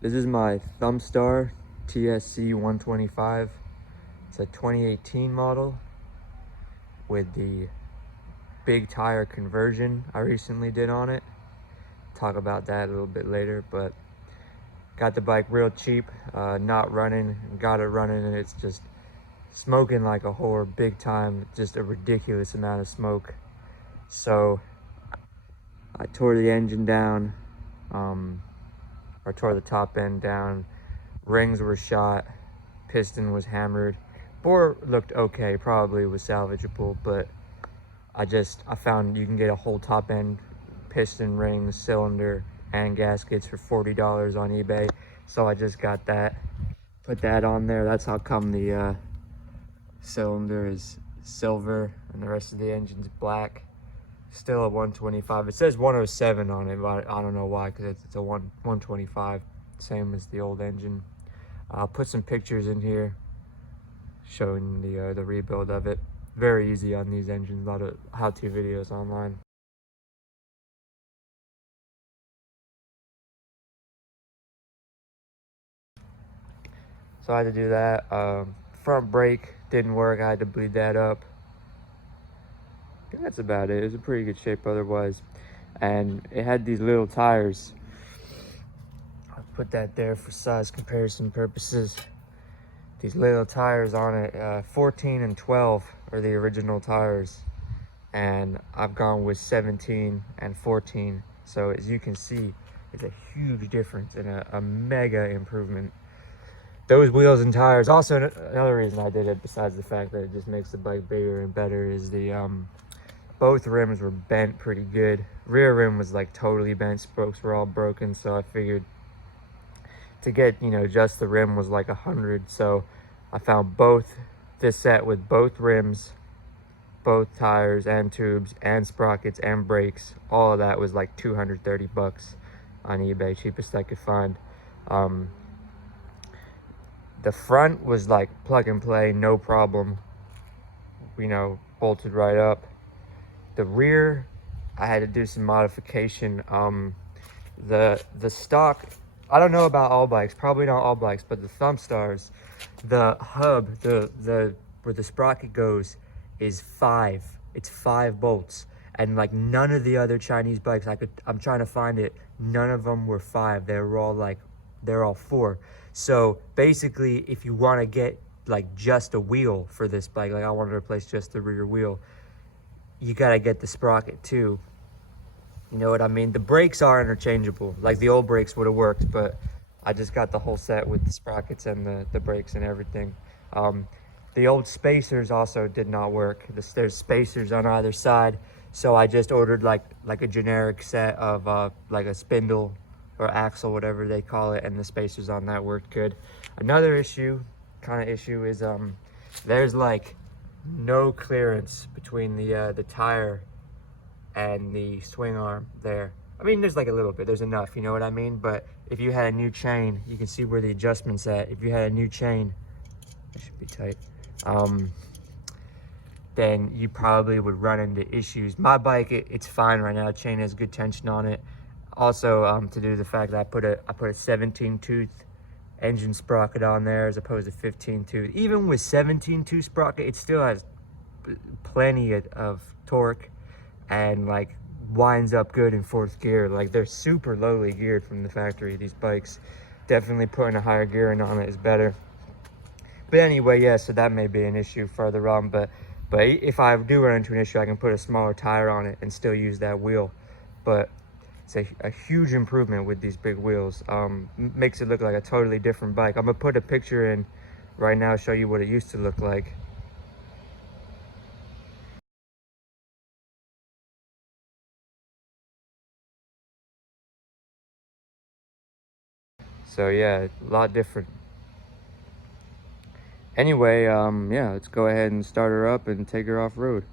This is my Thumpstar TSC 125. It's a 2018 model with the big tire conversion I recently did on it. Talk about that a little bit later, but got the bike real cheap, not running, got it running, and it's just smoking like a whore, big time, just a ridiculous amount of smoke. So I tore the engine down, or tore the top end down, rings were shot, piston was hammered, bore looked okay, probably was salvageable, but I found you can get a whole top end piston, rings, cylinder, and gaskets for $40 on eBay. So I just got that, put that on there. That's how come the cylinder is silver and the rest of the engine's black. Still a 125. It says 107 on it, but I don't know why, because it's a 125, same as the old engine. I'll put some pictures in here showing the rebuild of it. Very easy on these engines. A lot of how-to videos online. So I had to do that. Front brake didn't work. I had to bleed that up. I think that's about it. It was in pretty good shape otherwise. And it had these little tires. I'll put that there for size comparison purposes. These little tires on it, 14 and 12 are the original tires. And I've gone with 17 and 14. So as you can see, it's a huge difference and a mega improvement. Those wheels and tires, also another reason I did it, besides the fact that it just makes the bike bigger and better, is the both rims were bent pretty good. Rear rim was like totally bent, spokes were all broken, so I figured to get, just the rim was like 100. So I found this set with both rims, both tires and tubes and sprockets and brakes. All of that was like 230 bucks on eBay, cheapest I could find. The front was like plug and play, no problem, bolted right up. The rear, I had to do some modification. The stock, I don't know about all bikes, probably not all bikes, but the Thumpstars, the hub, the where the sprocket goes is 5. It's 5 bolts, and like none of the other Chinese bikes I'm trying to find it, none of them were 5. They're all 4. So basically, if you want to get like just a wheel for this bike, like I want to replace just the rear wheel, you gotta get the sprocket too. You know what I mean? The brakes are interchangeable. Like the old brakes would have worked, but I just got the whole set with the sprockets and the brakes and everything. The old spacers also did not work. There's spacers on either side, so I just ordered like a generic set of like a spindle or axle, whatever they call it, and the spacers on that worked good. Another kind of issue is there's like no clearance between the tire and the swing arm there. I mean, there's like a little bit, there's enough, you know what I mean? But if you had a new chain, you can see where the adjustment's at. If you had a new chain, it should be tight, then you probably would run into issues. My bike, it's fine right now. Chain has good tension on it. Also, to do the fact that I put a 17 tooth engine sprocket on there as opposed to 15 tooth. Even with 17 tooth sprocket, it still has plenty of torque and like winds up good in 4th gear. Like they're super lowly geared from the factory, these bikes. Definitely putting a higher gearing on it is better. But anyway, yeah, so that may be an issue further on, but if I do run into an issue, I can put a smaller tire on it and still use that wheel. But it's a huge improvement with these big wheels. Makes it look like a totally different bike. I'm gonna put a picture in right now, show you what it used to look like. So yeah, a lot different. Anyway, yeah, let's go ahead and start her up and take her off road.